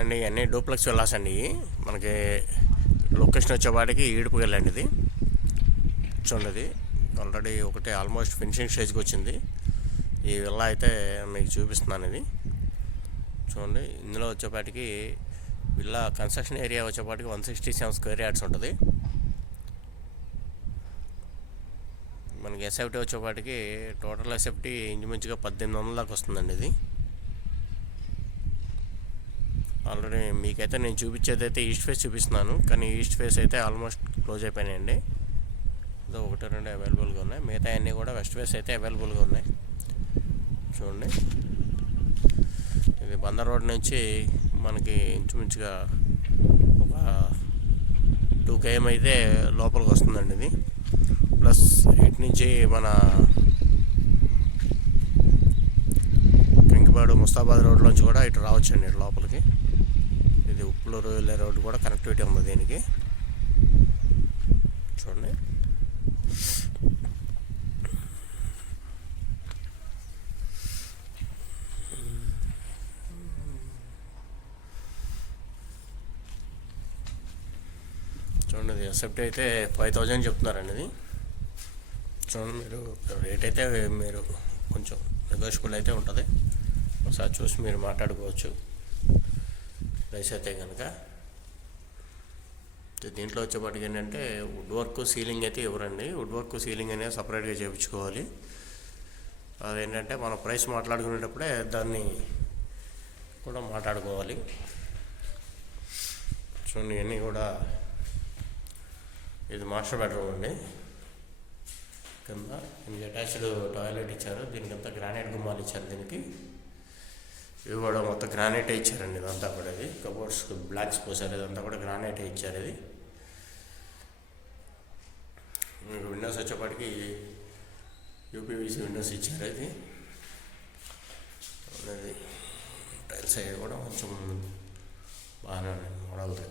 అండి ఇవన్నీ duplex villas అండి. మనకి లొకేషన్ వచ్చేవాడికి ఈడుపుకి వెళ్ళండి. ఇది చూడండి, ఆల్రెడీ ఒకటి ఆల్మోస్ట్ ఫినిషింగ్ స్టేజ్కి వచ్చింది. ఈ విల్లా అయితే మీకు చూపిస్తున్నాను. ఇది చూడండి, ఇందులో వచ్చేపాటికి విల్లా కన్స్ట్రక్షన్ ఏరియా వచ్చేపాటికి 167 స్క్వేర్ యార్డ్స్ ఉంటుంది. మనకి ఎస్ఎఫ్టీ వచ్చేపాటికి టోటల్ ఎస్ఎఫ్టీ ఇంచుమించుగా 1800 దాకా వస్తుందండి. ఇది ఆల్రెడీ మీకైతే నేను చూపించేది అయితే ఈస్ట్ ఫేస్ చూపిస్తున్నాను, కానీ ఈస్ట్ ఫేస్ అయితే ఆల్మోస్ట్ క్లోజ్ అయిపోయినాయండి. ఇదో 1-2 అవైలబుల్గా ఉన్నాయి, మిగతా అన్నీ కూడా వెస్ట్ ఫేస్ అయితే అవైలబుల్గా ఉన్నాయి. చూడండి, ఇది బందర్ రోడ్ నుంచి మనకి ఇంచుమించుగా ఒక 2 km అయితే లోపలికి వస్తుందండి. ఇది ప్లస్ ఇటు నుంచి మన కంకిపాడు ముస్తాబాద్ రోడ్లోంచి కూడా ఇటు రావచ్చండి ఇటు లోపలికి. ఇది ఉప్పులూరు వెళ్ళే రోడ్డు కూడా కనెక్టివిటీ ఉంది దీనికి. చూడండి, చూడండి ఇది ఎస్ఎఫ్టీ అయితే 5000 చెప్తున్నారండి. ఇది చూడండి, మీరు రేట్ అయితే మీరు కొంచెం నెగోషియబుల్ అయితే ఉంటుంది. ఒకసారి చూసి మీరు మాట్లాడుకోవచ్చు ప్రైస్ అయితే కనుక. దీంట్లో వచ్చేపాటికి ఏంటంటే వుడ్ వర్క్ సీలింగ్ అయితే ఇవ్వరండి. వుడ్ వర్క్ సీలింగ్ అనేది సపరేట్గా చేయించుకోవాలి. అదేంటంటే మనం ప్రైస్ మాట్లాడుకునేటప్పుడే దాన్ని కూడా మాట్లాడుకోవాలి. చూడండి, ఇవన్నీ కూడా ఇది మాస్టర్ బెడ్రూమ్ అండి. కింద దీనికి అటాచ్డ్ టాయిలెట్ ఇచ్చారు. దీనికంతా గ్రానైట్ గుమ్మాలు ఇచ్చారు. దీనికి ఇవి కూడా మొత్తం గ్రానైటే ఇచ్చారండి. ఇదంతా కూడా ఇది కబోర్డ్స్ బ్లాక్స్ పోసారు. ఇదంతా కూడా గ్రానైటే ఇచ్చారు. ఇది మీకు విండోస్ వచ్చేప్పటికి యూపీవీసీ విండోస్ ఇచ్చారు. ఇది టైల్స్ అవి కూడా కొంచెం బాగానే మోడల్ది.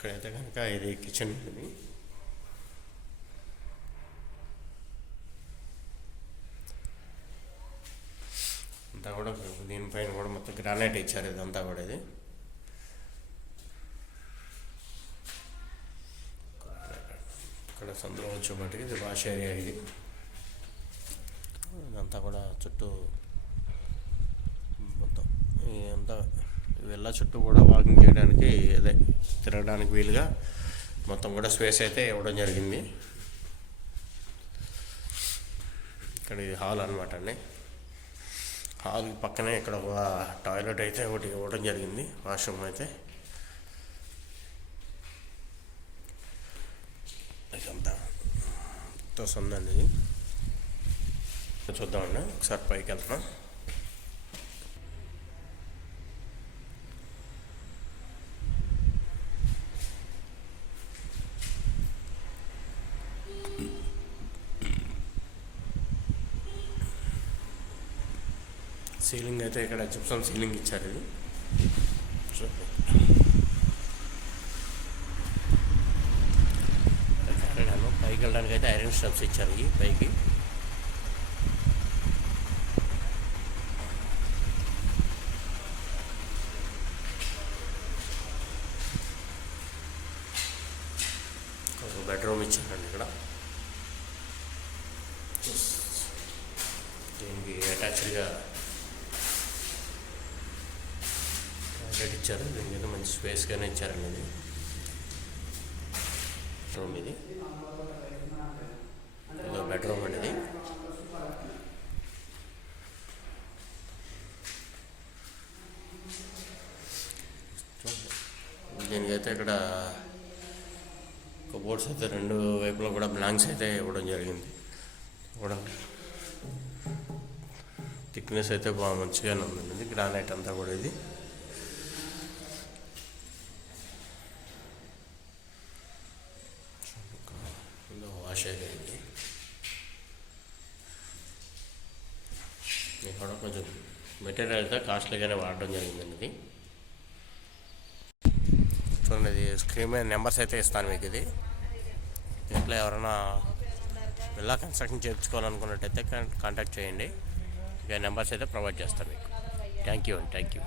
ఇక్కడైతే కనుక ఇది కిచెన్ ఇది. అంతా కూడా దీనిపైన కూడా మొత్తం గ్రానైట్ ఇచ్చారు. ఇదంతా కూడా ఇది ఇక్కడ సందులో వచ్చేప్పటికి ఇది వాష్ ఏరియా. ఇది ఇదంతా కూడా చుట్టూ మొత్తం ఇదంతా వెళ్ళ చుట్టూ కూడా వాకింగ్ చేయడానికి అదే తిరగడానికి వీలుగా మొత్తం కూడా స్పేస్ అయితే ఇవ్వడం జరిగింది. ఇక్కడ ఇది హాల్ అనమాట అండి. హాల్ పక్కనే ఇక్కడ ఒక టాయిలెట్ అయితే ఒకటి ఇవ్వడం జరిగింది. వాష్రూమ్ అయితే ఇదంతా ఉందండి. చూద్దామండి, ఒకసారి పైకి వెళ్తున్నాం. సీలింగ్ అయితే ఇక్కడ జిప్సమ్ సీలింగ్ ఇచ్చారు. ఇది పైకి వెళ్ళడానికి అయితే ఐరన్ స్టెప్స్ ఇచ్చారు. ఈ పైకి ఒక బెడ్రూమ్ ఇచ్చారండి. ఇక్కడ దీనికి అటాచ్డ్గా ఇచ్చారు. దీని మీద మంచి స్పేస్గానే ఇచ్చారండి. ఇది రూమ్, ఇది ఇదో బెడ్రూమ్ అండి. ఇది దీనికైతే ఇక్కడ కబోర్డ్స్ అయితే 2 వైపులో కూడా బ్లాంక్స్ అయితే ఇవ్వడం జరిగింది. కూడా థిక్నెస్ అయితే బాగా మంచిగానే ఉందండి. గ్రానైట్ అంతా కూడా ఇది వాష్ అయ్యింది. ఇక్కడ కొంచెం మెటీరియల్ అయితే కాస్ట్లీగానే వాడడం జరిగిందండి. ఇది చూడండి, ఇది స్క్రీన్ మీద నెంబర్స్ అయితే ఇస్తాను మీకు. ఇది ఇట్లా ఎవరైనా విల్లా కన్స్ట్రక్షన్ చేయించుకోవాలనుకున్నట్టయితే కాంటాక్ట్ చేయండి. ఇక నెంబర్స్ అయితే ప్రొవైడ్ చేస్తాను మీకు. Thank you.